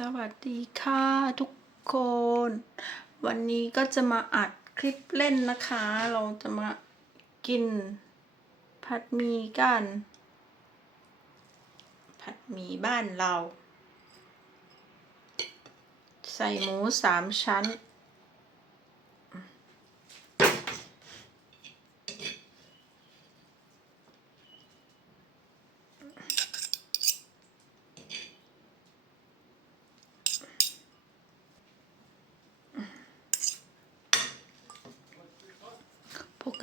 สวัสดีค่ะทุกคน วันนี้ก็จะมาอัดคลิปเล่นนะคะ เราจะมากิน ผัดหมี่กัน ผัดหมี่บ้านเรา ใส่หมูสามชั้น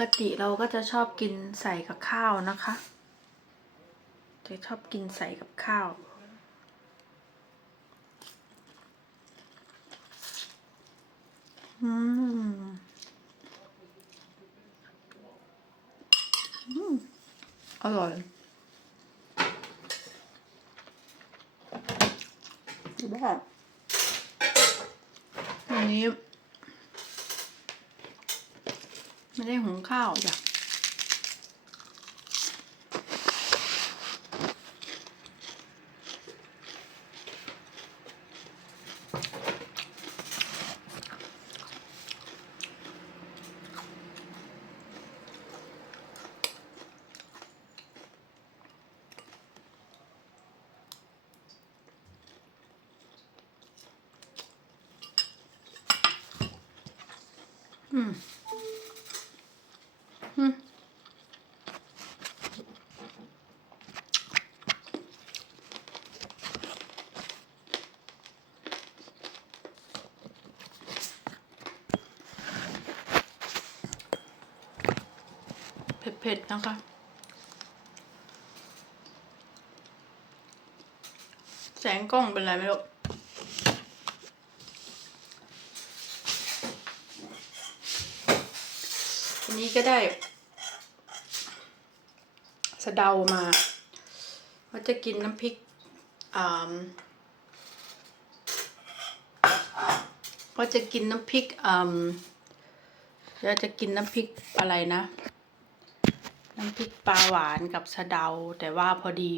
กติเราก็จะชอบกินใส่กับข้าวนะคะ จะชอบกินใส่กับข้าวอืมอืมอร่อยดูบ้าอันนี้ ไม่ได้หุงข้าวจ้ะอืม อืม เผ็ดนะคะ แสงกล้องเป็นไรไม่รู้อันนี้ก็ได้สะเดามาว่าจะกินน้ำพริกอ่าว่าจะกินน้ำพริกอ่าจะกินน้ำพริกอะไรนะ น้ำพริกปลาหวานกับสะเดา แต่ว่าพอดี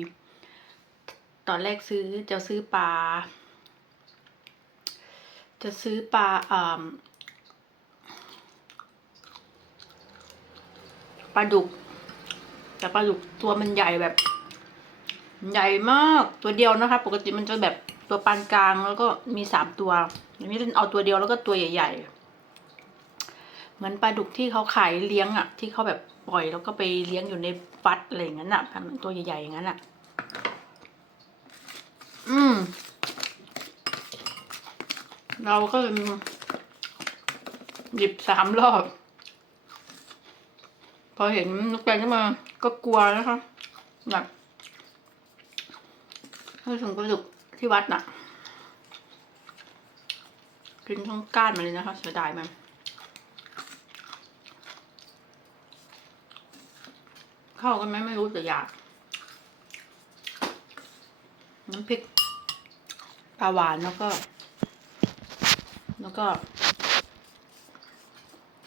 ตอนแรกซื้อจะซื้อปลา จะซื้อปลาอ่าปลาดุก แต่ปลาดุกตัวมันใหญ่แบบ ใหญ่มากตัวเดียวนะคะ ปกติมันจะแบบตัวปานกลางแล้วก็มีสามตัวอย่างนี้เอาตัวเดียวแล้วก็ตัวใหญ่ ๆ เหมือนปลาดุกที่เขาขายเลี้ยงอะ ที่เขาแบบ ปล่อยแล้วก็ไปเลี้ยงอยู่ในฟัดอะไรอย่างนั้นอะตัวใหญ่ๆอย่างนั้นอะอืม เราก็เลยหยิบสามรอบ พอเห็นนกแกนขึ้นมาก็กลัวนะคะแบบให้ถึงกระดูกที่วัดน่ะกินทั้งก้านมาเลยนะคะเสียดายมัน เข้ากันไหมไม่รู้แต่อยาก น้ำพริกปลาหวานแล้วก็ แล้วก็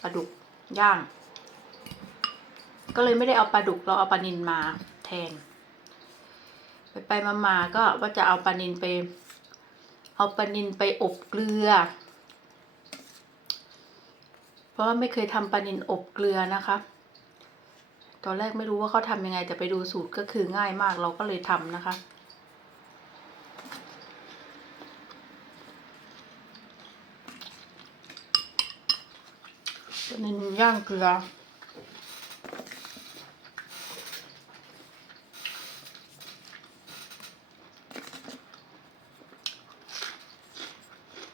ปลาดุกย่าง ก็เลยไม่ได้เอาปลาดุกเราเอาปลานินมาแทน ไปไปมามาก็ว่าจะเอาปลานินไป เอาปลานินไปอบเกลือ เพราะว่าไม่เคยทำปลานินอบเกลือนะคะ ตอนแรกไม่รู้ว่าเขาทำยังไงแต่ไปดูสูตรก็คือง่ายมากเราก็เลยทำนะคะปลานินย่างเกลือ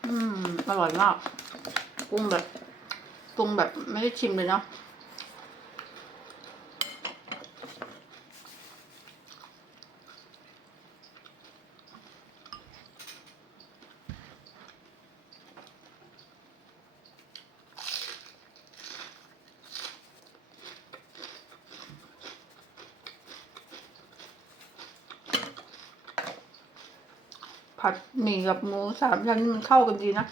อืมอร่อยมากปรุงแบบปรุงแบบไม่ได้ชิมเลยเนาะ ผัดหมี่กับหมูสามชั้นมันเข้ากันดีนะ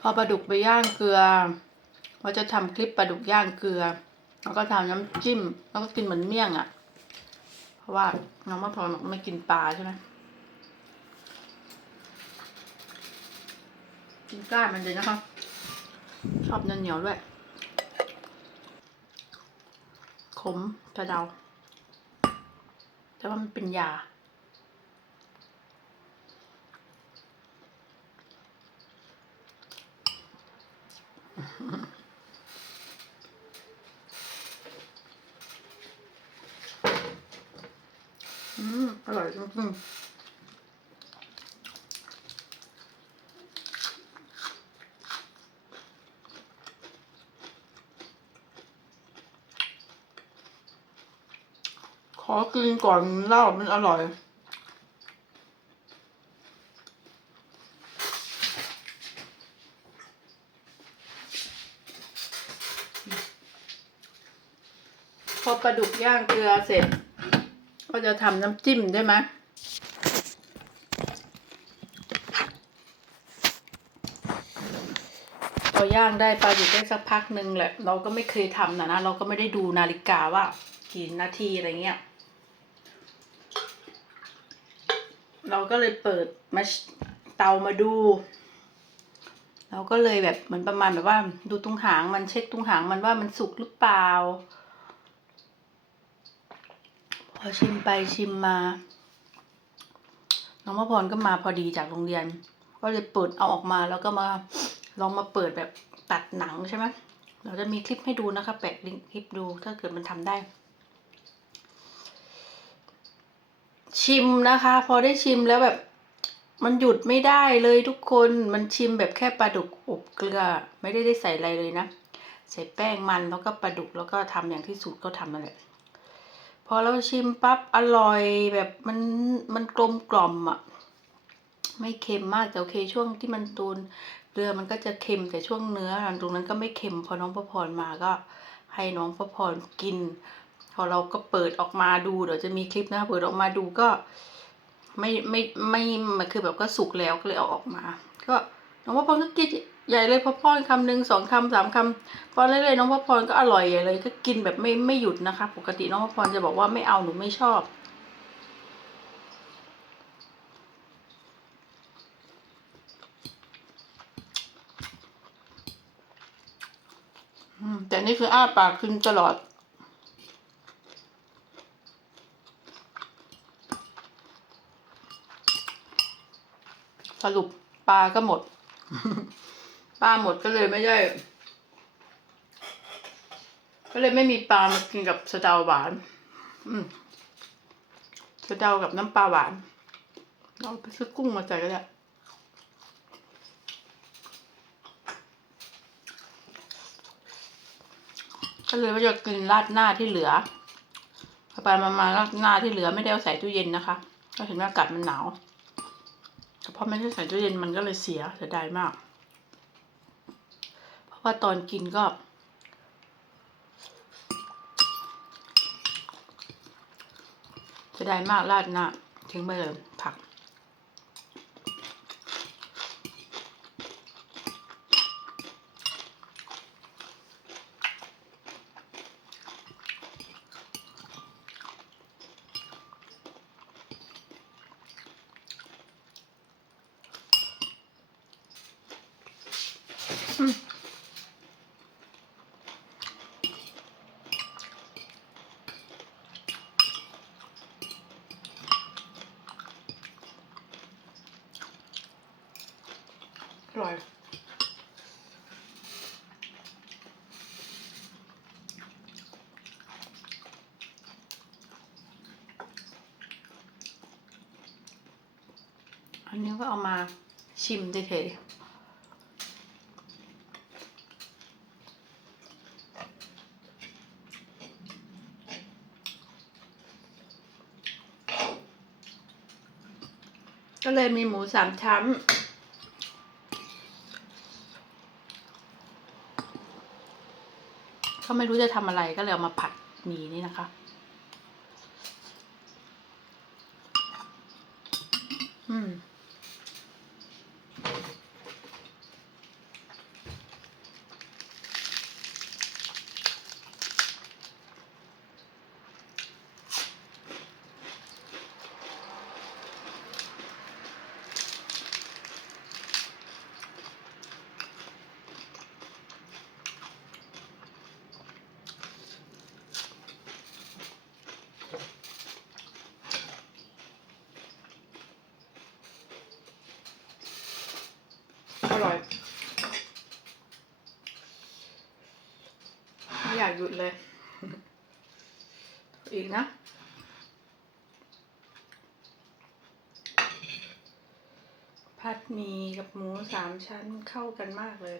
พอปลาดุกไปย่างเกลือ ว่าจะทำคลิปปลาดุกย่างเกลือ แล้วก็ทำน้ำจิ้ม แล้วก็กินเหมือนเมี่ยงอะ่ะ เพราะว่าน้องมะพร้าวไม่กินปลาใช่ไหมกินกล้ามันเลยนะคะ ชอบเนื้อเหนียวด้วย ขมกระเดา แต่ว่ามันเป็นยา อืม อร่อยจริงขอกินก่อนเหล้ามันอร่อยพอปลาดุกย่างเกลือเสร็จ ก็จะทำน้ำจิ้มได้ไหมพอ ย่างได้ปลาดุกได้สักพักหนึ่งแหละ เราก็ไม่เคยทำนะนะ เราก็ไม่ได้ดูนาฬิกาว่ากี่นาทีอะไรเงี้ย เราก็เลยเปิดมาเตามาดู เราก็เลยแบบเหมือนประมาณแบบว่า ดูตรงหางมันเช็คตรงหางมันว่ามันสุกหรือเปล่า พอชิมไปชิมมาน้องมะพรก็มาพอดีจากโรงเรียน ก็เลยเปิดเอาออกมาแล้วก็มา ลองมาเปิดแบบตัดหนังใช่ไหมเราจะมีคลิปให้ดูนะคะ แปะลิงก์คลิปดูถ้าเกิดมันทำได้ ชิมนะคะ พอได้ชิมแล้วแบบ มันหยุดไม่ได้เลยทุกคนมันชิมแบบแค่ปลาดุกอบเกลือ ไม่ได้ได้ใส่อะไรเลยนะ ใส่แป้งมันแล้วก็ปลาดุกแล้วก็ทำอย่างที่สูตรเขาทำนั่นแหละพอเราชิมปั๊บอร่อยแบบมันมันกลมกล่อมอะ ไม่เค็มมากแต่โอเคช่วงที่มันตูนเกลือมันก็จะเค็มแต่ช่วงเนื้อตรงนั้นก็ไม่เค็มพอน้องประพรมาก็ให้น้องประพรกิน พอเราก็เปิดออกมาดูเดี๋ยวจะมีคลิปนะเปิดออกมาดูก็ไม่ไม่ไม่มันคือแบบก็สุกแล้วก็เลยเอาออกมา ก็น้องประพรก็กินใหญ่เลยพอป้อนคำหนึ่งสองคำสามคำป้อนเรื่อยๆน้องประพรก็อร่อยใหญ่เลยก็กินแบบไม่ไม่หยุดนะคะ ปกติน้องประพรจะบอกว่าไม่เอาหนูไม่ชอบ อืมแต่ นี่คืออ้าปากกินตลอด สรุปปลาก็หมด ปลาหมดก็เลยไม่ได้ ก็เลยไม่มีปลามากินกับสะเดาหวาน อืมสะเดากับน้ำปลาหวาน เราไปซื้อกุ้งมาใส่ก็ได้ ก็เลยว่าจะกินราดหน้าที่เหลือไปมามาราดหน้าที่เหลือไม่ได้เอาใส่ตู้เย็นนะคะก็เห็นว่าอากาศมันหนาวแต่พอไม่ได้ใส่ตู้เย็นมันก็เลยเสียเสียดายมาก เพราะว่าตอนกินก็เสียดายมากราดหน้าทิ้งไปเลยผัก อร่อย อันนี้ ก็เอามาชิมเฉยๆก็เลยมีหมูสามชั้นก็ไม่รู้จะทำอะไรก็เลยเอามาผัดหมี่นี่นะคะ อืม ร่อย ไม่อยากหยุดเลย อีกนะ ผัดหมี่กับหมูสามชั้นเข้ากันมากเลย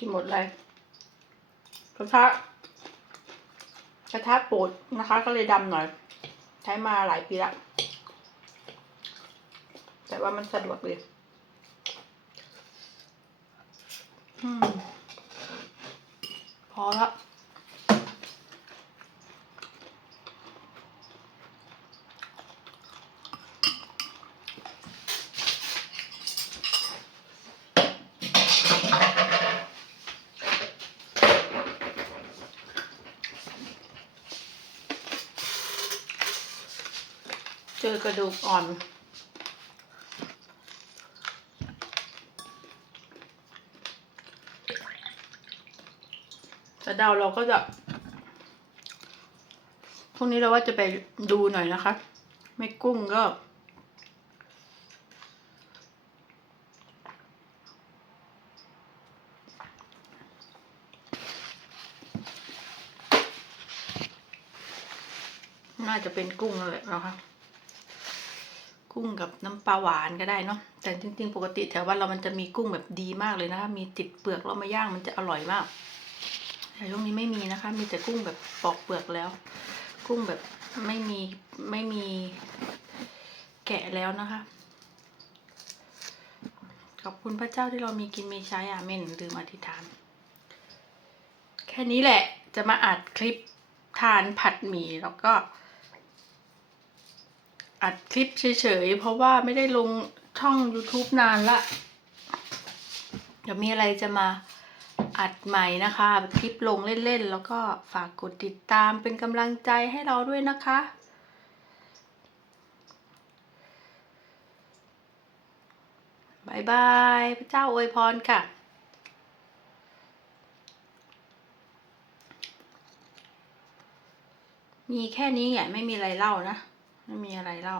กินหมดเลยกระทะกระทะปูดนะคะ ก็เลยดำหน่อย ใช้มาหลายปีละแต่ว่ามันสะดวกดีพอละ เจอกระดูกอ่อนสะเดาเราก็จะพรุ่งนี้เราว่าจะไปดูหน่อยนะคะ ไม่กุ้งก็น่าจะเป็นกุ้งนั่นแหละนะคะ กุ้งกับน้ำปลาหวานก็ได้เนาะแต่จริง ๆ ปกติแถวบ้านเรามันจะมีกุ้งแบบดีมากเลยนะคะมีติดเปลือกเรามาย่างมันจะอร่อยมาก แต่ช่วงนี้ไม่มีนะคะ มีแต่กุ้งแบบปอกเปลือกแล้ว กุ้งแบบไม่มีไม่มีแกะแล้วนะคะ ขอบคุณพระเจ้าที่เรามีกินมีใช้อาเมนลืมอธิษฐาน แค่นี้แหละจะมาอัดคลิปทานผัดหมี่แล้วก็ อัดคลิปเฉยๆ เพราะว่าไม่ได้ลงช่อง YouTube นานละ เดี๋ยวมีอะไรจะมาอัดใหม่นะคะ คลิปลงเล่นๆ แล้วก็ฝากกดติดตามเป็นกำลังใจให้เราด้วยนะคะ บายบาย พระเจ้าอวยพรค่ะมีแค่นี้ไงไม่มีอะไรเล่านะ ไม่มีอะไรเล่า